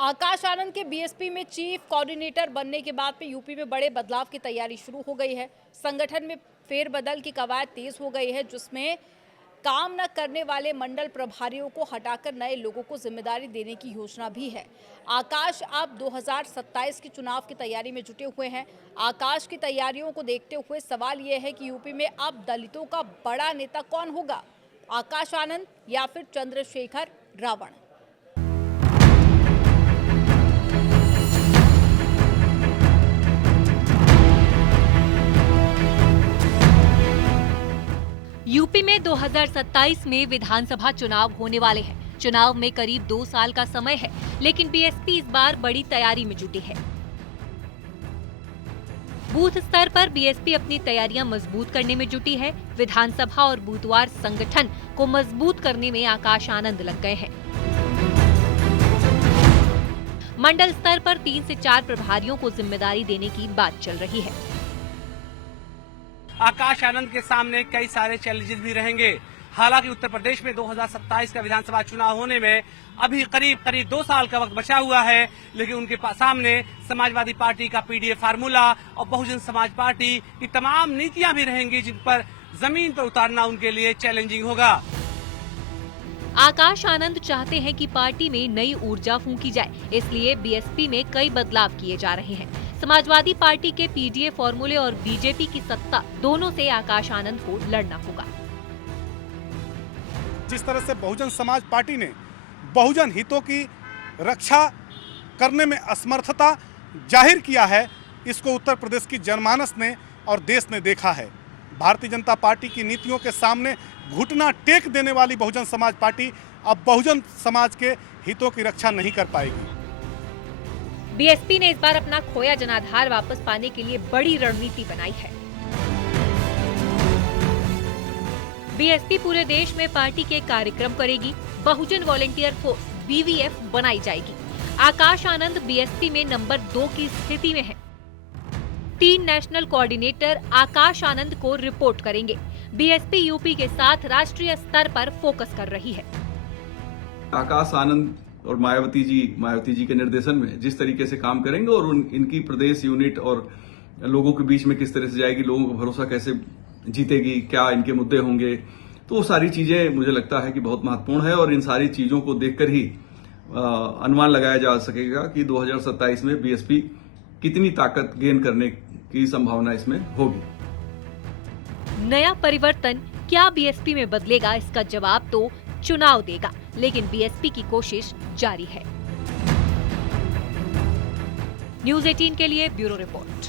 आकाश आनंद के बीएसपी में chief coordinator बनने के बाद में यूपी में बड़े बदलाव की तैयारी शुरू हो गई है। संगठन में फेरबदल की कवायद तेज हो गई है, जिसमें काम न करने वाले मंडल प्रभारियों को हटाकर नए लोगों को जिम्मेदारी देने की योजना भी है। आकाश अब 2027 के चुनाव की तैयारी में जुटे हुए हैं। आकाश की तैयारियों को देखते हुए सवाल यह है कि यूपी में अब दलितों का बड़ा नेता कौन होगा, आकाश आनंद या फिर चंद्रशेखर रावण। यूपी में 2027 में विधानसभा चुनाव होने वाले हैं। चुनाव में करीब 2 साल का समय है, लेकिन बीएसपी इस बार बड़ी तैयारी में जुटी है। बूथ स्तर पर बीएसपी अपनी तैयारियां मजबूत करने में जुटी है। विधानसभा और बूथवार संगठन को मजबूत करने में आकाश आनंद लग गए हैं। मंडल स्तर पर 3 से 4 प्रभारियों को जिम्मेदारी देने की बात चल रही है। आकाश आनंद के सामने कई सारे चैलेंजेस भी रहेंगे। हालांकि उत्तर प्रदेश में 2027 का विधानसभा चुनाव होने में अभी करीब 2 साल का वक्त बचा हुआ है, लेकिन उनके सामने समाजवादी पार्टी का पीडीए फार्मूला और बहुजन समाज पार्टी की तमाम नीतियां भी रहेंगी, जिन पर जमीन पर उतारना उनके लिए चैलेंजिंग होगा। आकाश आनंद चाहते हैं कि पार्टी में नई ऊर्जा फूंकी जाए, इसलिए बीएसपी में कई बदलाव किए जा रहे हैं। समाजवादी पार्टी के पीडीए फॉर्मूले और बीजेपी की सत्ता, दोनों से आकाश आनंद को लड़ना होगा। जिस तरह से बहुजन समाज पार्टी ने बहुजन हितों की रक्षा करने में असमर्थता जाहिर किया है, इसको उत्तर प्रदेश की जनमानस ने और देश ने देखा है। भारतीय जनता पार्टी की नीतियों के सामने घुटना टेक देने वाली बहुजन समाज पार्टी अब बहुजन समाज के हितों की रक्षा नहीं कर पाएगी। बीएसपी ने इस बार अपना खोया जनाधार वापस पाने के लिए बड़ी रणनीति बनाई है। बीएसपी पूरे देश में पार्टी के कार्यक्रम करेगी। बहुजन वॉलेंटियर फोर्स BVF बनाई जाएगी। आकाश आनंद बीएसपी में नंबर 2 की स्थिति में है। 3 नेशनल कोऑर्डिनेटर आकाश आनंद को रिपोर्ट करेंगे। बीएसपी यूपी के साथ राष्ट्रीय स्तर पर फोकस कर रही है। आकाश आनंद और मायावती जी के निर्देशन में जिस तरीके से काम करेंगे और इनकी प्रदेश यूनिट और लोगों के बीच में किस तरह से जाएगी, लोगों का भरोसा कैसे जीतेगी, क्या इनके मुद्दे होंगे, तो वो सारी चीजें मुझे लगता है कि बहुत महत्वपूर्ण है। और इन सारी चीजों को देखकर ही अनुमान लगाया जा सकेगा कि 2027 में बीएसपी कितनी ताकत गेन करने की संभावना इसमें होगी। नया परिवर्तन क्या बीएसपी में बदलेगा, इसका जवाब तो चुनाव देगा, लेकिन बीएसपी की कोशिश जारी है। न्यूज़ 18 के लिए ब्यूरो रिपोर्ट।